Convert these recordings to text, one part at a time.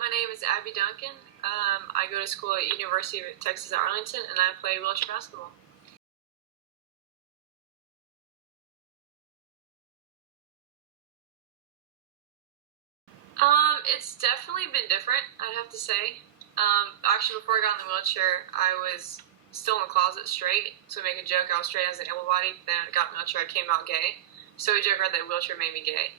My name is Abby Duncan. I go to school at University of Texas at Arlington, and I play wheelchair basketball. It's definitely been different, I'd have to say. Actually, before I got in the wheelchair, I was still in the closet straight. So we make a joke I was straight as an able-bodied. Then I got in the wheelchair, I came out gay. So we joke around that wheelchair made me gay.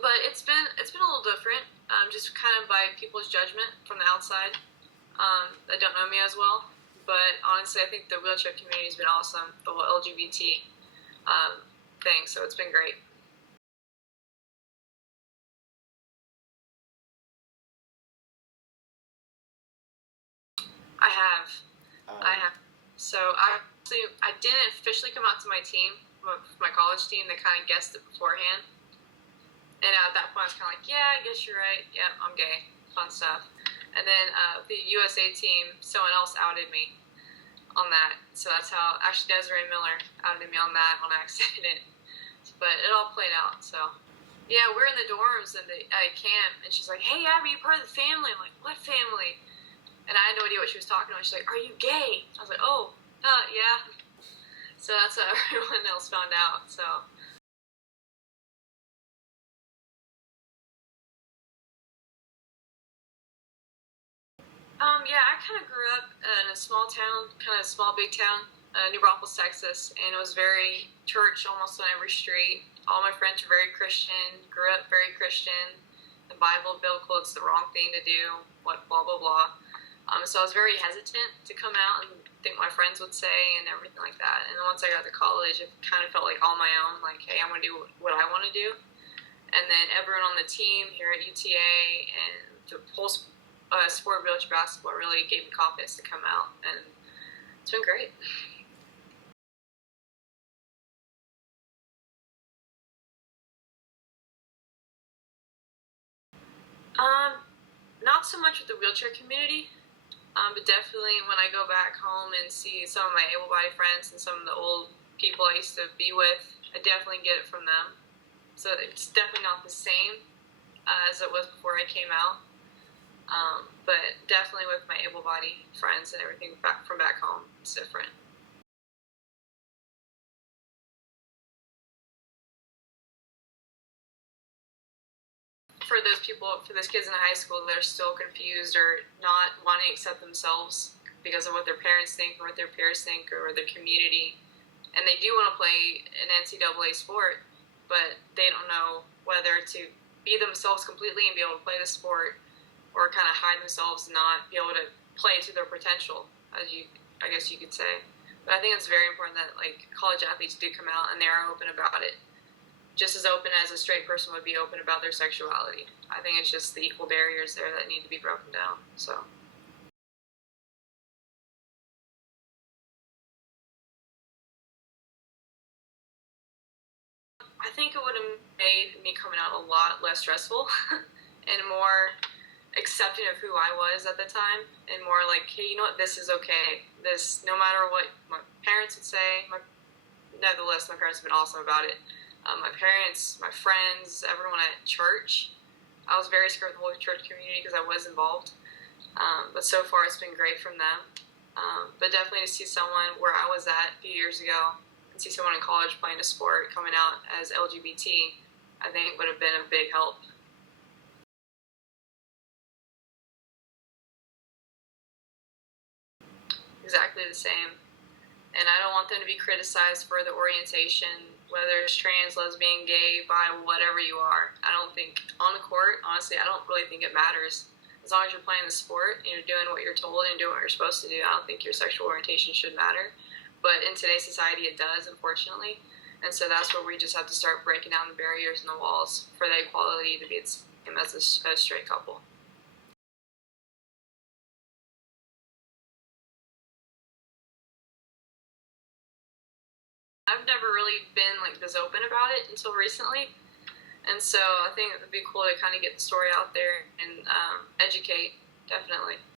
But it's been a little different, just kind of by people's judgment from the outside that don't know me as well. But honestly, I think the wheelchair community has been awesome, the whole LGBT thing. So it's been great. I have. I have. So I didn't officially come out to my team, my college team. They kind of guessed it beforehand. And at that point, I was kind of like, yeah, I guess you're right. Yeah, I'm gay. Fun stuff. And then the USA team, someone else outed me on that. So that's how, actually, Desiree Miller outed me on that on accident. But it all played out, so. Yeah, we're in the dorms at camp, and she's like, hey, Abby, you're part of the family. I'm like, what family? And I had no idea what she was talking about. She's like, are you gay? I was like, oh, yeah. So that's how everyone else found out, so. Yeah, I kind of grew up in a small town, kind of small, big town, New Braunfels, Texas, and it was very church almost on every street. All my friends were very Christian, grew up very Christian. The Bible, biblical, it's the wrong thing to do, what, blah, blah, blah. So I was very hesitant to come out and think my friends would say and everything like that. And once I got to college, it kind of felt like all my own, like, hey, I'm going to do what I want to do. And then everyone on the team here at UTA and the whole sport of wheelchair basketball really gave me confidence to come out, and it's been great. Not so much with the wheelchair community, but definitely when I go back home and see some of my able-bodied friends and some of the old people I used to be with, I definitely get it from them. So it's definitely not the same as it was before I came out. But definitely with my able-bodied friends and everything from back home, it's different. For those kids in high school that are still confused or not wanting to accept themselves because of what their parents think or what their peers think or their community, and they do want to play an NCAA sport, but they don't know whether to be themselves completely and be able to play the sport, or kind of hide themselves and not be able to play to their potential, I guess you could say. But I think it's very important that college athletes do come out and they are open about it, just as open as a straight person would be open about their sexuality. I think it's just the equal barriers there that need to be broken down. So. I think it would have made me coming out a lot less stressful and more accepting of who I was at the time, and more like, hey, you know what, this is okay. This, no matter what my parents would say, nevertheless, my parents have been awesome about it. My parents, my friends, everyone at church. I was very scared of the whole church community because I was involved. But so far, it's been great from them. But definitely to see someone where I was at a few years ago and see someone in college playing a sport coming out as LGBT, I think would have been a big help. Exactly the same. And I don't want them to be criticized for their orientation, whether it's trans, lesbian, gay, bi, whatever you are. I don't think, on the court, honestly, I don't really think it matters. As long as you're playing the sport and you're doing what you're told and doing what you're supposed to do, I don't think your sexual orientation should matter. But in today's society, it does, unfortunately. And so that's where we just have to start breaking down the barriers and the walls for the equality to be the same as a straight couple. I've never really been this open about it until recently, and so I think it would be cool to kind of get the story out there and educate, definitely.